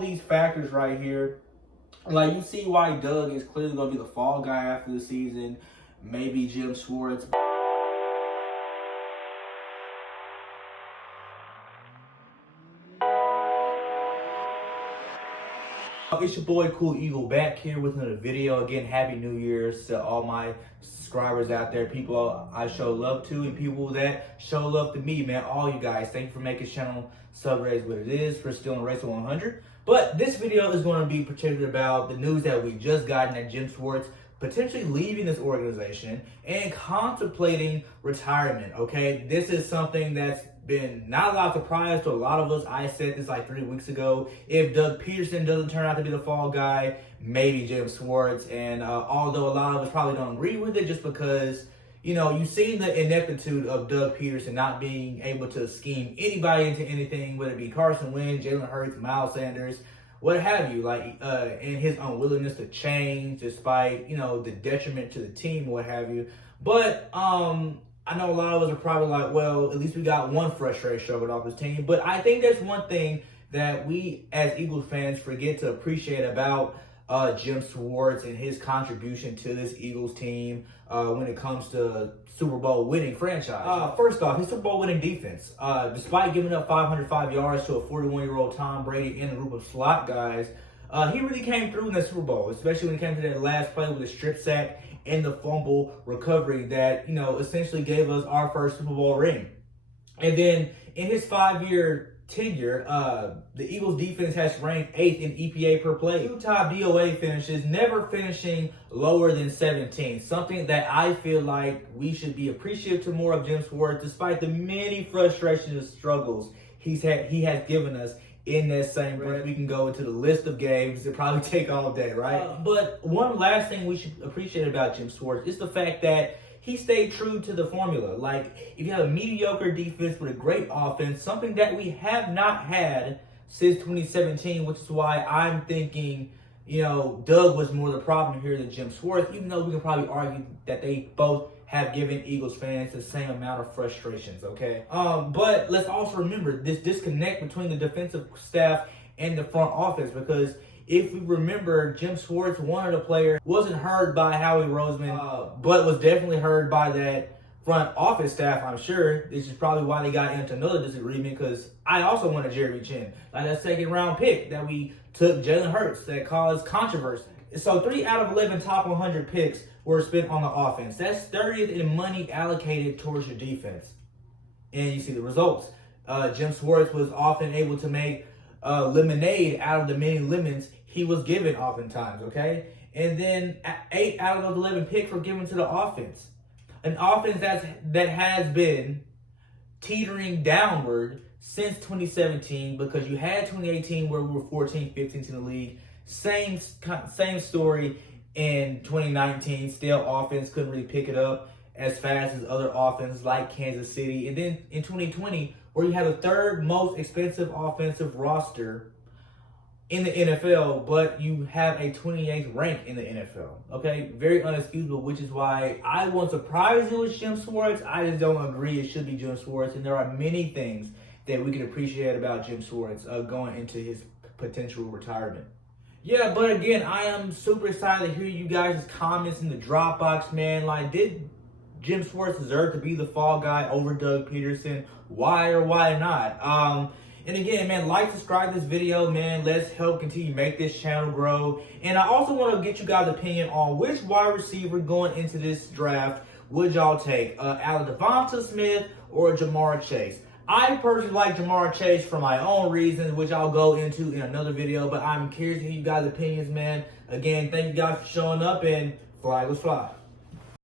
These factors right here, like you see why Doug is clearly going to be the fall guy after the season. Maybe Jim Schwartz. It's your boy Cool Eagle back here with another video. Again, Happy New Year's to all my subscribers out there, people I show love to, and people that show love to me, man. All you guys, thank you for making this channel sub-raise what it is. We're still in the race to 100. But this video is going to be particularly about the news that we just gotten that Jim Schwartz potentially leaving this organization and contemplating retirement, okay? This is something that's been not a lot of surprise to a lot of us. I said this like 3 weeks ago. If Doug Peterson doesn't turn out to be the fall guy, maybe Jim Schwartz. And although a lot of us probably don't agree with it just because, you know, you've seen the ineptitude of Doug Peterson not being able to scheme anybody into anything, whether it be Carson Wentz, Jalen Hurts, Miles Sanders, what have you, like, and his unwillingness to change despite, you know, the detriment to the team, what have you. But I know a lot of us are probably like, well, at least we got one frustrated struggle off this team. But I think there's one thing that we as Eagles fans forget to appreciate about Jim Schwartz and his contribution to this Eagles team when it comes to Super Bowl winning franchise. First off, his Super Bowl winning defense. Despite giving up 505 yards to a 41-year-old Tom Brady and a group of slot guys, he really came through in the Super Bowl, especially when it came to that last play with the strip sack and the fumble recovery that, you know, essentially gave us our first Super Bowl ring. And then in his 5-year tenure, the Eagles defense has ranked 8th in EPA per play. 2 top DOA finishes, never finishing lower than 17. Something that I feel like we should be appreciative to more of Jim Schwartz, despite the many frustrations and struggles he has given us in that same breath. We can go into the list of games. It'll probably take all day, right? But one last thing we should appreciate about Jim Schwartz is the fact that he stayed true to the formula. Like, if you have a mediocre defense with a great offense, something that we have not had since 2017, which is why I'm thinking, you know, Doug was more the problem here than Jim Schwartz, even though we can probably argue that they both have given Eagles fans the same amount of frustrations, okay? But let's also remember this disconnect between the defensive staff and the front office, because if we remember, Jim Schwartz, one of the players, wasn't heard by Howie Roseman, but was definitely heard by that front office staff, I'm sure. This is probably why they got into another disagreement, because I also wanted Jeremy Chin, like that second-round pick that we took Jalen Hurts that caused controversy. So 3 out of 11 top 100 picks were spent on the offense. That's 30th in money allocated towards your defense. And you see the results. Jim Schwartz was often able to make lemonade out of the many lemons he was given oftentimes, okay? And then 8 out of those 11 picks were given to the offense. An offense that has been teetering downward since 2017, because you had 2018 where we were 14th, 15th in the league. Same story in 2019. Still, offense couldn't really pick it up as fast as other offenses like Kansas City. And then in 2020, where you have the 3rd most expensive offensive roster in the NFL, but you have a 28th rank in the NFL. Okay, very unexcusable, which is why I won't surprise you with Jim Schwartz. I just don't agree it should be Jim Schwartz, and there are many things that we can appreciate about Jim Schwartz going into his potential retirement. Yeah, but again, I am super excited to hear you guys' comments in the Dropbox, man. Like, did Jim Schwartz deserve to be the fall guy over Doug Peterson? Why or why not? And again, man, like, subscribe to this video, man. Let's help continue make this channel grow. And I also want to get you guys' opinion on which wide receiver going into this draft would y'all take? Out of Devonta Smith or Jamar Chase? I personally like Jamar Chase for my own reasons, which I'll go into in another video, but I'm curious to hear you guys' opinions, man. Again, thank you guys for showing up, and flag was fly.